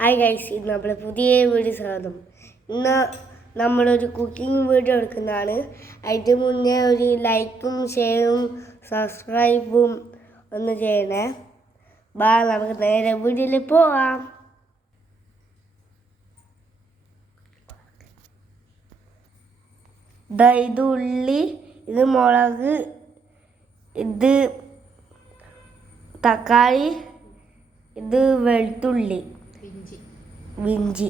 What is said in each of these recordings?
Hi guys, ഇന്ന് നമ്മൾ പുതിയ വീഡിയോ സ്വാഗതം. ഇന്ന് നമ്മളൊരു കുക്കിംഗ് വീഡിയോ എടുക്കുന്നതാണ്. അതിന് മുന്നേ ഒരു ലൈക്കും ഷെയറും സബ്സ്ക്രൈബും ഒന്ന് ചെയ്യണേ. നമുക്ക് നേരെ വീഡിയോയിൽ പോവാം. ഇത് ഉള്ളി, ഇത് മുളക്, ഇത് തക്കാളി, ഇത് വെളുത്തുള്ളി, ഇഞ്ചി.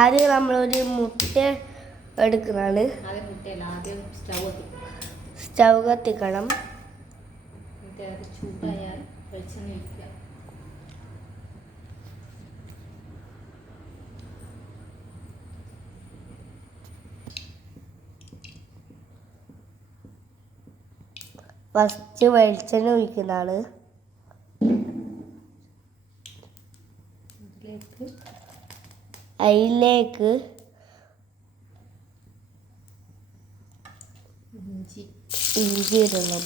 ആദ്യം നമ്മളൊരു മുട്ട എടുക്കുന്നതാണ്. സ്റ്റൗ കത്തിക്കണം. ഫസ്റ്റ് വെളിച്ചെണ്ണ ഒഴിക്കുന്നതാണ്. അതിലേക്ക് ഇഞ്ചി ഇടണം.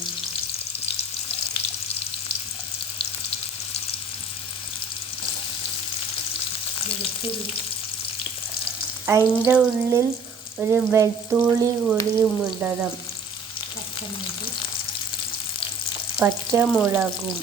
അതിൻ്റെ ഉള്ളിൽ ഒരു വെളുത്തുള്ളി കൂടിയും ഇടണം. പച്ചമുളകും.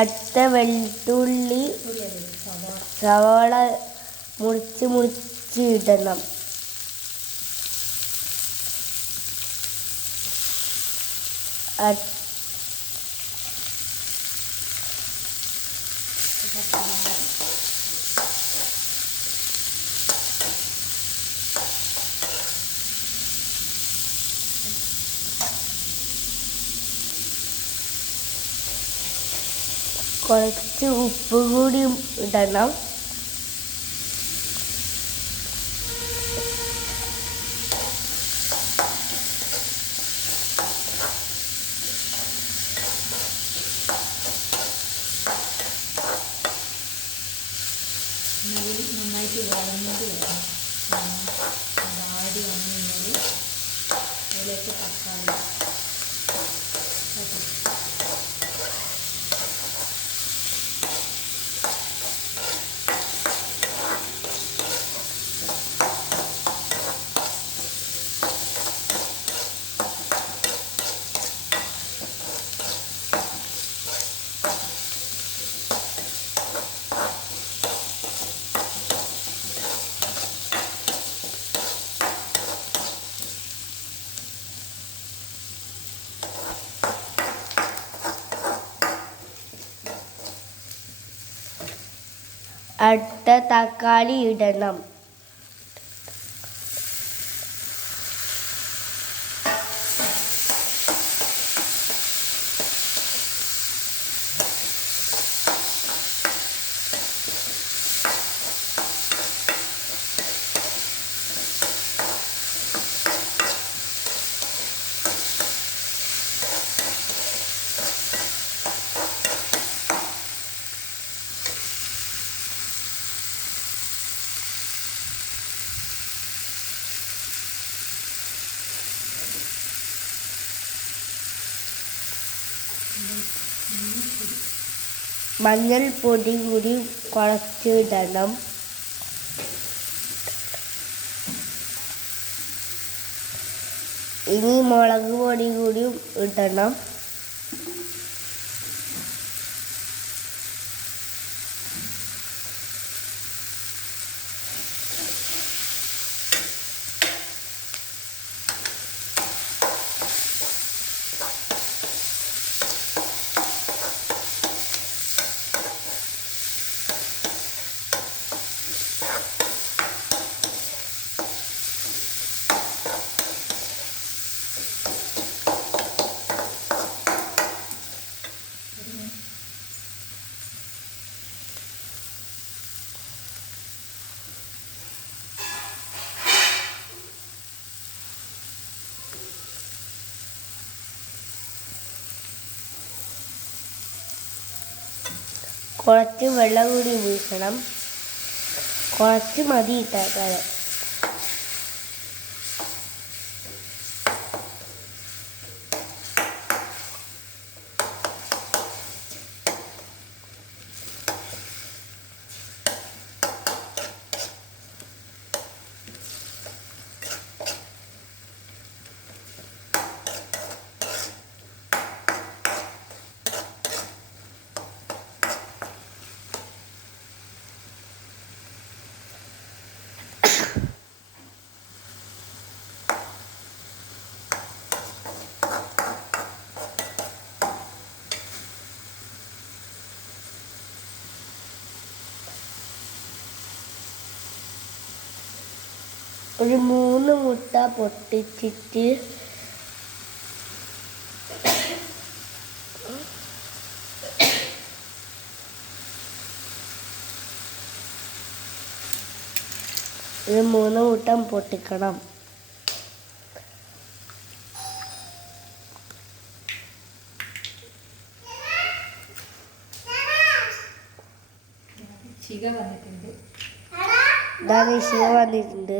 അടുത്ത വെളുത്തുള്ളി സവാള മുറിച്ച് ഇടണം. കുറച്ച് ഉപ്പ് കൂടി ഇടണം. നന്നായിട്ട് വഴഞ്ഞത് വരണം. വാടി വന്നു കഴിഞ്ഞാൽ അതിലേക്ക് തക്കാളി അടുത്ത തക്കാളി ഇടണം. മഞ്ഞൾപ്പൊടി കൂടി കുറച്ചിടണം. ഇനി മുളക് പൊടി കൂടി ഇടണം. കുറച്ച് വെള്ളം കൂടി ഒഴിക്കണം. കുറച്ച് മതി ഇട്ടാക്കാൻ. ഒരു 3 മുട്ട പൊട്ടിച്ചിട്ട് ഒരു 3 മുട്ട പൊട്ടിക്കണം. ശിഖ വന്നിട്ടുണ്ട്. ഇതാണ് ശിവ വന്നിട്ടുണ്ട്.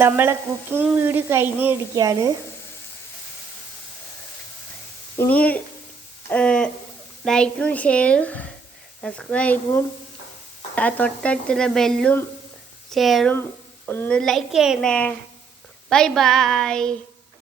നമ്മളെ കുക്കിംഗ് വീഡിയോ കഴിഞ്ഞിരിക്കുകയാണ്. ഇനി ലൈക്കും ഷെയറും സബ്സ്ക്രൈബും ആ തൊട്ടടുത്തുള്ള ബെല്ലും ഷെയറും ഒന്ന് ലൈക്ക് ചെയ്യണേ. Bye bye.